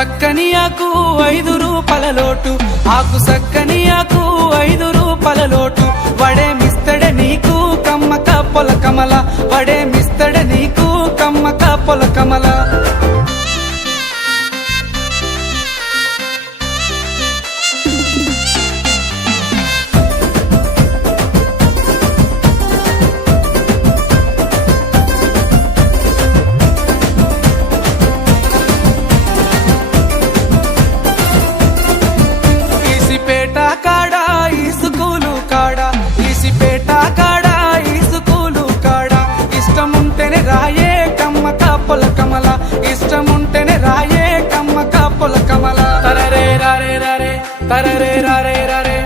సక్కని ఆకు ఐదు రూపాయల లోటు. ఆకు సక్కని ఆకు ఐదు రూపాయల లోటు. Tararera,